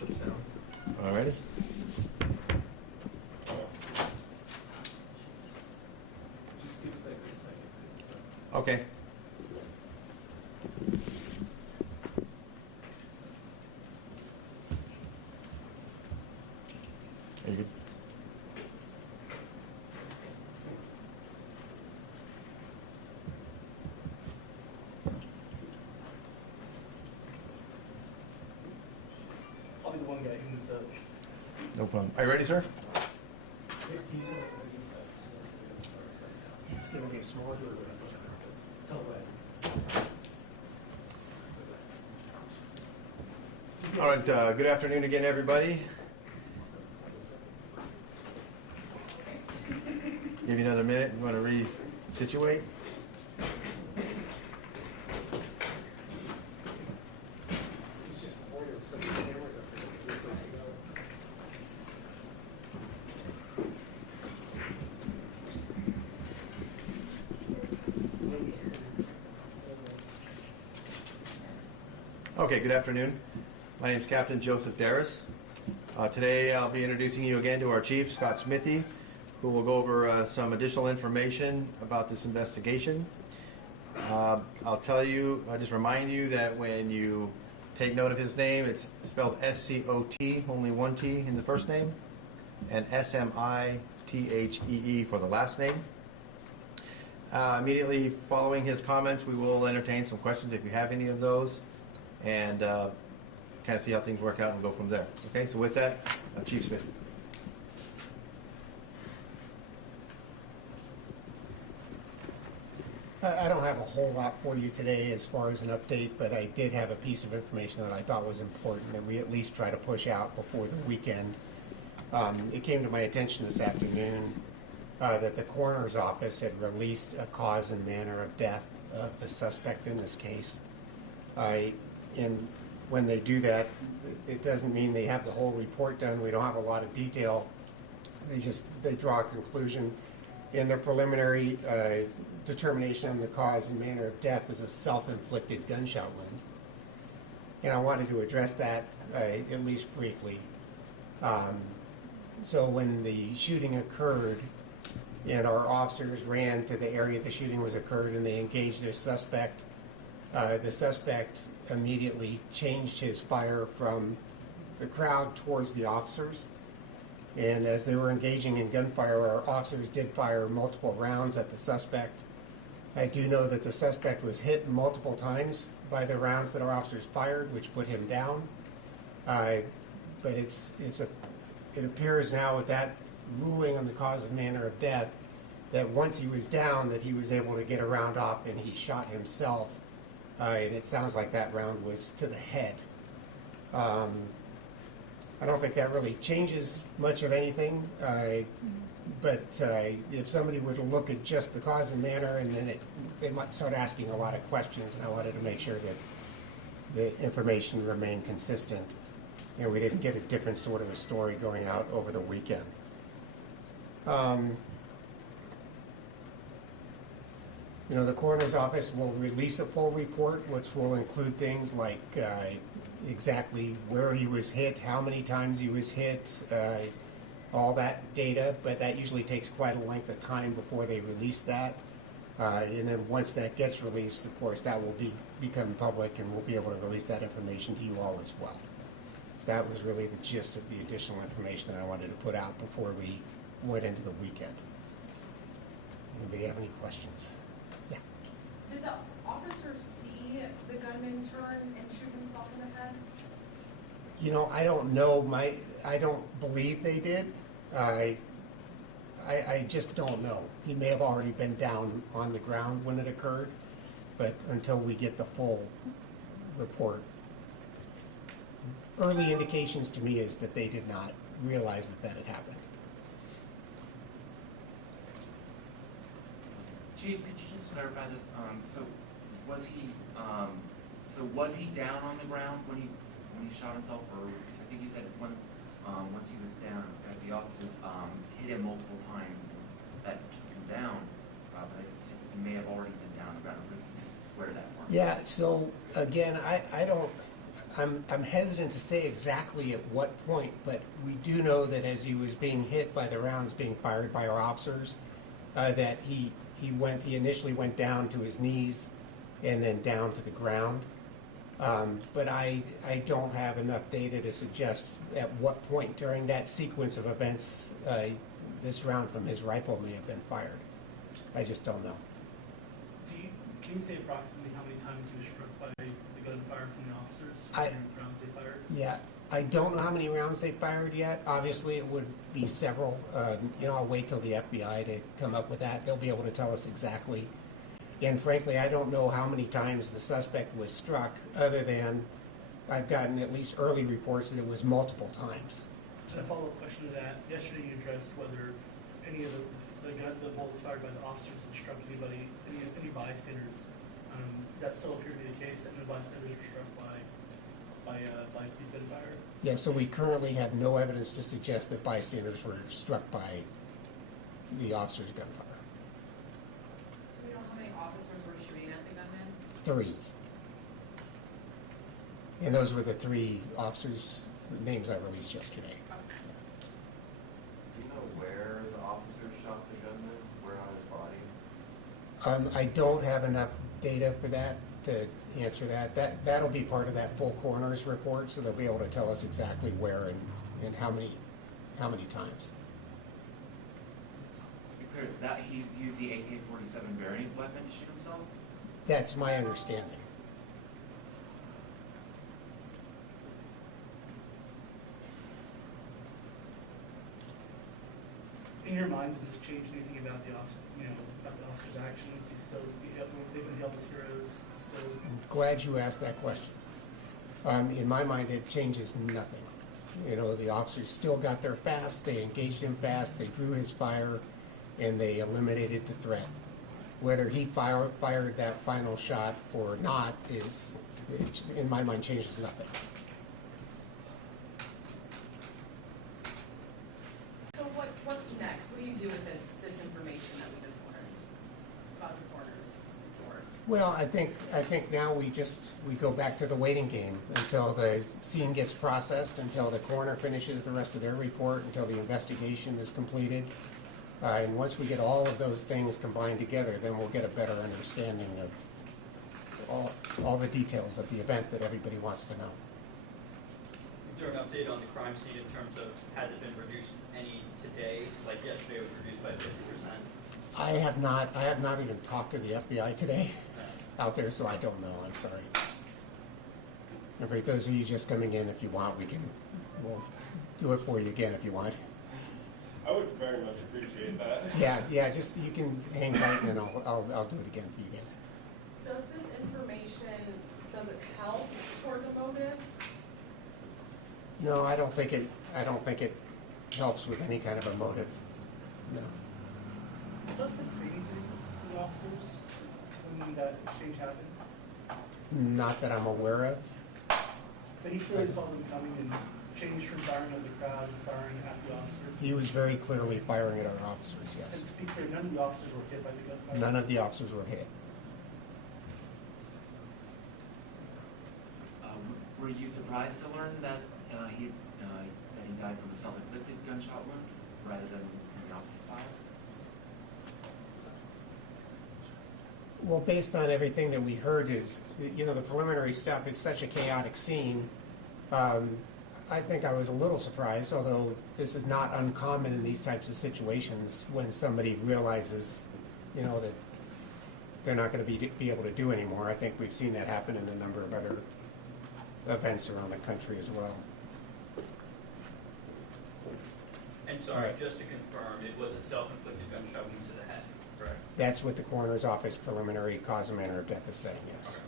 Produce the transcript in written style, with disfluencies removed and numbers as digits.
All righty. Okay. Are you good? I'll be the one guy who moves up. No problem. Are you ready, sir? He's giving me a small group. All right, good afternoon again, everybody. Give you another minute. You want to re-situate? Okay, good afternoon. My name is Captain Joseph Darris. Today I'll be introducing you again to our chief, Scott Smithy, who will go over some additional information about this investigation. I'll tell you, just remind you that when you take note of his name, it's spelled S-C-O-T, only one T in the first name, and S-M-I-T-H-E-E for the last name. Immediately following his comments, we will entertain some questions if you have any of those, and kind of see how things work out and go from there. Okay, so with that, Chief Smith. I don't have a whole lot for you today as far as an update, but I did have a piece of information that I thought was important that we at least try to push out before the weekend. It came to my attention this afternoon that the coroner's office had released a cause and manner of death of the suspect in this case. And when they do that, it doesn't mean they have the whole report done. We don't have a lot of detail. They draw a conclusion. In their preliminary determination on the cause and manner of death is a self-inflicted gunshot wound. And I wanted to address that at least briefly. So when the shooting occurred and our officers ran to the area the shooting was occurred and they engaged this suspect, the suspect immediately changed his fire from the crowd towards the officers. And as they were engaging in gunfire, our officers did fire multiple rounds at the suspect. I do know that the suspect was hit multiple times by the rounds that our officers fired, which put him down. But it appears now with that ruling on the cause and manner of death that once he was down, that he was able to get a round off and he shot himself. And it sounds like that round was to the head. I don't think that really changes much of anything, but if somebody were to look at just the cause and manner, and then they might start asking a lot of questions, and I wanted to make sure that the information remained consistent and we didn't get a different sort of a story going out over the weekend. You know, the coroner's office will release a full report, which will include things like exactly where he was hit, how many times he was hit, all that data, but that usually takes quite a length of time before they release that. And then once that gets released, of course, that will become public and we'll be able to release that information to you all as well. So that was really the gist of the additional information that I wanted to put out before we went into the weekend. Anybody have any questions? Yeah. Did the officer see the gunman turn and shoot himself in the head? You know, I don't know. I don't believe they did. I just don't know. He may have already been down on the ground when it occurred, but until we get the full report. Early indications to me is that they did not realize that had happened. Chief, could you just clarify this? So was he down on the ground when he shot himself, or I think he said once he was down, that the officers hit him multiple times, that took him down. But he may have already been down on the ground. Could you just square that for me? Yeah. So again, I I'm hesitant to say exactly at what point, but we do know that as he was being hit by the rounds being fired by our officers, that he initially went down to his knees and then down to the ground. But I don't have enough data to suggest at what point during that sequence of events this round from his rifle may have been fired. I just don't know. Can you say approximately how many times he was struck by the gunfire from the officers? I- How many rounds they fired? Yeah, I don't know how many rounds they fired yet. Obviously, it would be several. I'll wait till the FBI to come up with that. They'll be able to tell us exactly. And frankly, I don't know how many times the suspect was struck, other than I've gotten at least early reports that it was multiple times. And a follow-up question to that. Yesterday you addressed whether any of the bullets fired by the officers had struck anybody, any bystanders. That still appeared to be the case, that no bystanders were struck by these gunfire? Yeah, so we currently have no evidence to suggest that bystanders were struck by the officer's gunfire. Do we know how many officers were shooting at the gunman? 3. And those were the 3 officers' names I released yesterday. Do you know where the officer shot the gunman? Where on his body? I don't have enough data for that to answer that. That'll be part of that full coroner's report, so they'll be able to tell us exactly where and how many times. Be clear, that he used the AK-47 variant weapon to shoot himself? That's my understanding. In your mind, does this change anything about the officer's actions? He's still, they've been hailed as heroes. Still, I'm glad you asked that question. In my mind, it changes nothing. The officers still got there fast, they engaged him fast, they drew his fire, and they eliminated the threat. Whether he fired that final shot or not in my mind, changes nothing. So what's next? What do you do with this information that we just learned about the coroner's report? Well, I think now we go back to the waiting game until the scene gets processed, until the coroner finishes the rest of their report, until the investigation is completed. And once we get all of those things combined together, then we'll get a better understanding of all the details of the event that everybody wants to know. Is there an update on the crime scene in terms of has it been reduced any today? Like yesterday it was reduced by 50%. I have not even talked to the FBI today out there, so I don't know. I'm sorry. And for those of you just coming in, if you want, we'll do it for you again if you want. I would very much appreciate that. Yeah, just you can hang tight and then I'll do it again for you guys. Does this information, does it help towards a motive? No, I don't think it helps with any kind of a motive. No. did the suspect say anything to the officers when that exchange happened? Not that I'm aware of. But he clearly saw them coming and changed from firing at the crowd and firing at the officers. He was very clearly firing at our officers, yes. And to be clear, none of the officers were hit by the gunfire? None of the officers were hit. Were you surprised to learn that he died from a self-inflicted gunshot wound rather than from the officer's fire? Well, based on everything that we heard, the preliminary stuff is such a chaotic scene. I think I was a little surprised, although this is not uncommon in these types of situations when somebody realizes, that they're not going to be able to do anymore. I think we've seen that happen in a number of other events around the country as well. And All sorry, right. just to confirm, it was a self-inflicted gunshot wound to the head, correct? That's what the coroner's office preliminary cause and manner of death is saying, yes.